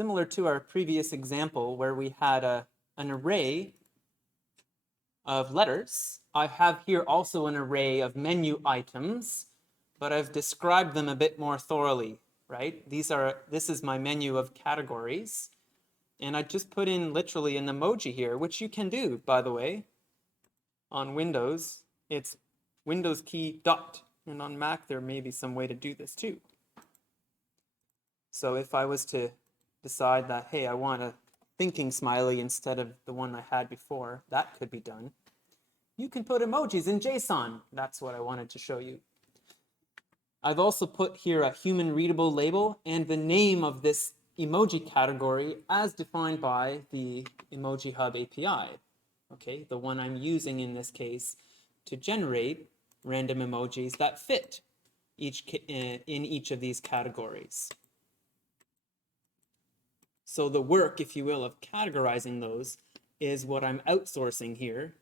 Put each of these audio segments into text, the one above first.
similar to our previous example where we had an array of letters, I have here also an array of menu items, but I've described them a bit more thoroughly, right? This is my menu of categories, and I just put in literally an emoji here, which you can do, by the way. On Windows, it's Windows key dot, and on Mac there may be some way to do this too. So if I was to decide that, hey, I want a thinking smiley instead of the one I had before, that could be done. You can put emojis in JSON. That's what I wanted to show you. I've also put here a human readable label and the name of this emoji category as defined by the EmojiHub API. Okay, the one I'm using in this case to generate random emojis that fit in each of these categories. So the work, if you will, of categorizing those is what I'm outsourcing here.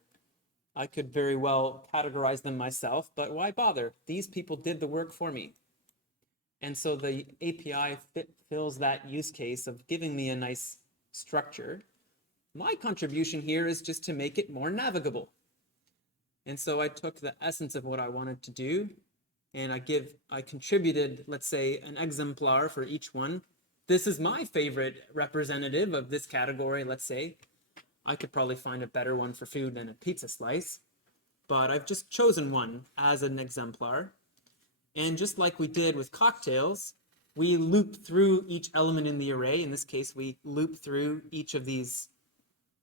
I could very well categorize them myself, but why bother? These people did the work for me. And so the API fills that use case of giving me a nice structure. My contribution here is just to make it more navigable. And so I took the essence of what I wanted to do, and I contributed, let's say, an exemplar for each one. This is my favorite representative of this category, let's say. I could probably find a better one for food than a pizza slice, but I've just chosen one as an exemplar. And just like we did with cocktails, we loop through each element in the array. In this case, we loop through each of these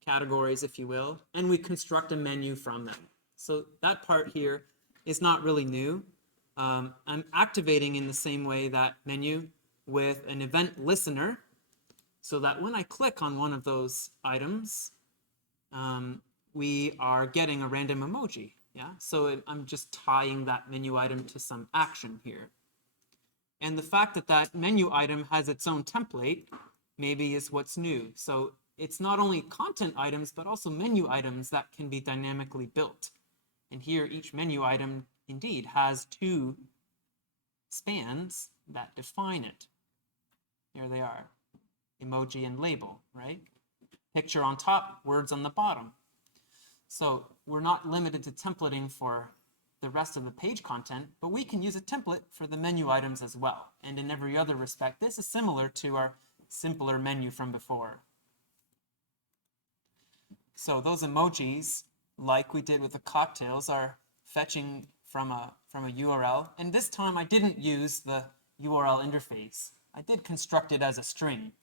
categories, if you will, and we construct a menu from them. So that part here is not really new. I'm activating in the same way that menu with an event listener so that when I click on one of those items, we are getting a random emoji. Yeah, so I'm just tying that menu item to some action here. And the fact that that menu item has its own template maybe is what's new. So it's not only content items, but also menu items that can be dynamically built. And here each menu item indeed has two spans that define it. Here they are, emoji and label, right? Picture on top, words on the bottom. So we're not limited to templating for the rest of the page content, but we can use a template for the menu items as well. And in every other respect, this is similar to our simpler menu from before. So those emojis, like we did with the cocktails, are fetching from a URL. And this time I didn't use the URL interface. I did construct it as a string.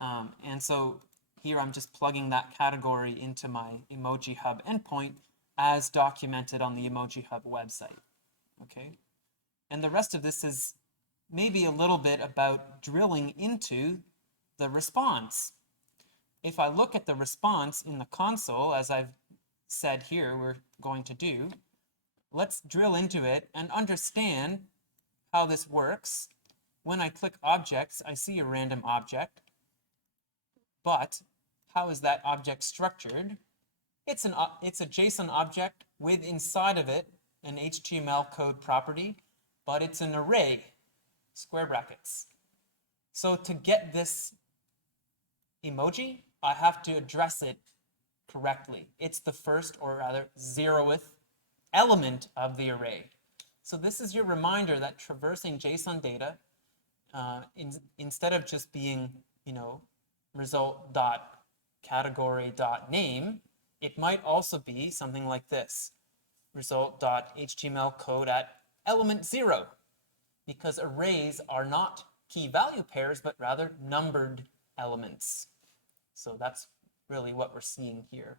And so here I'm just plugging that category into my EmojiHub endpoint as documented on the EmojiHub website. Okay? And the rest of this is maybe a little bit about drilling into the response. If I look at the response in the console, as I've said here we're going to do, let's drill into it and understand how this works. When I click objects, I see a random object. But how is that object structured? It's a JSON object with inside of it an HTML code property, but it's an array, square brackets. So to get this emoji, I have to address it correctly. It's the first, or rather 0th element of the array. So this is your reminder that traversing JSON data, instead of just being, result.category.name, it might also be something like this, result.html code at element 0, because arrays are not key value pairs, but rather numbered elements. So that's really what we're seeing here.